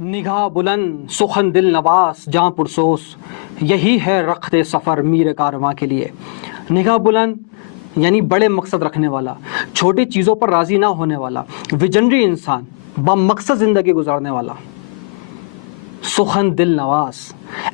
نگاہ بلند سخن دل نواز جاں پرسوس، یہی ہے رخت سفر میر کارواں کے لیے۔ نگاہ بلند یعنی بڑے مقصد رکھنے والا، چھوٹی چیزوں پر راضی نہ ہونے والا، ویژنری انسان، با مقصد زندگی گزارنے والا۔ سخن دل نواز،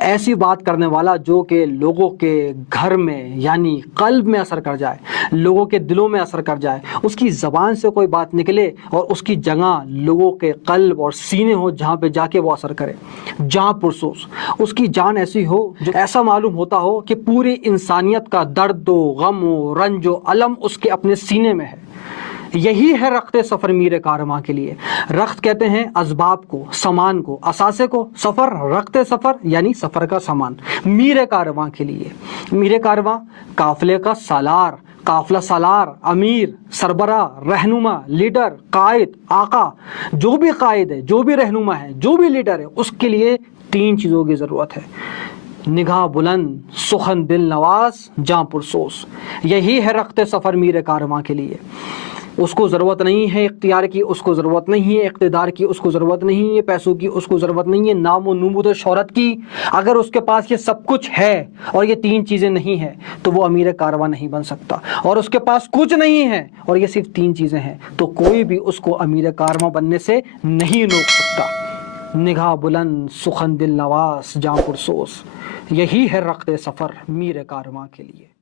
ایسی بات کرنے والا جو کہ لوگوں کے گھر میں یعنی قلب میں اثر کر جائے، لوگوں کے دلوں میں اثر کر جائے۔ اس کی زبان سے کوئی بات نکلے اور اس کی جگہ لوگوں کے قلب اور سینے ہو جہاں پہ جا کے وہ اثر کرے۔ جاں پرسوس، اس کی جان ایسی ہو جو ایسا معلوم ہوتا ہو کہ پوری انسانیت کا درد و غم و رنج و الم اس کے اپنے سینے میں ہے۔ یہی ہے رخت سفر میر کارواں کے لیے۔ رخت کہتے ہیں اسباب کو، سامان کو، اثاثے کو، سفر رخت سفر یعنی سفر کا سامان، میر کارواں کے لیے۔ میر کارواں قافلے کا سالار، قافلہ سالار، امیر، سربراہ، رہنما، لیڈر، قائد، آقا۔ جو بھی قائد ہے، جو بھی رہنما ہے، جو بھی لیڈر ہے، اس کے لیے تین چیزوں کی ضرورت ہے: نگاہ بلند سخن دل نواز جاں پرسوس۔ یہی ہے رخت سفر میر کارواں کے لیے۔ اس کو ضرورت نہیں ہے اختیار کی، اس کو ضرورت نہیں ہے اقتدار کی، اس کو ضرورت نہیں ہے پیسوں کی، اس کو ضرورت نہیں ہے نام و نمود و شہرت کی۔ اگر اس کے پاس یہ سب کچھ ہے اور یہ تین چیزیں نہیں ہیں تو وہ امیر کارواں نہیں بن سکتا، اور اس کے پاس کچھ نہیں ہے اور یہ صرف تین چیزیں ہیں تو کوئی بھی اس کو امیر کارواں بننے سے نہیں روک سکتا۔ نگاہ بلند سخن دل نواز جاں پرسوس، یہی ہے رخت سفر میر کارواں کے لیے۔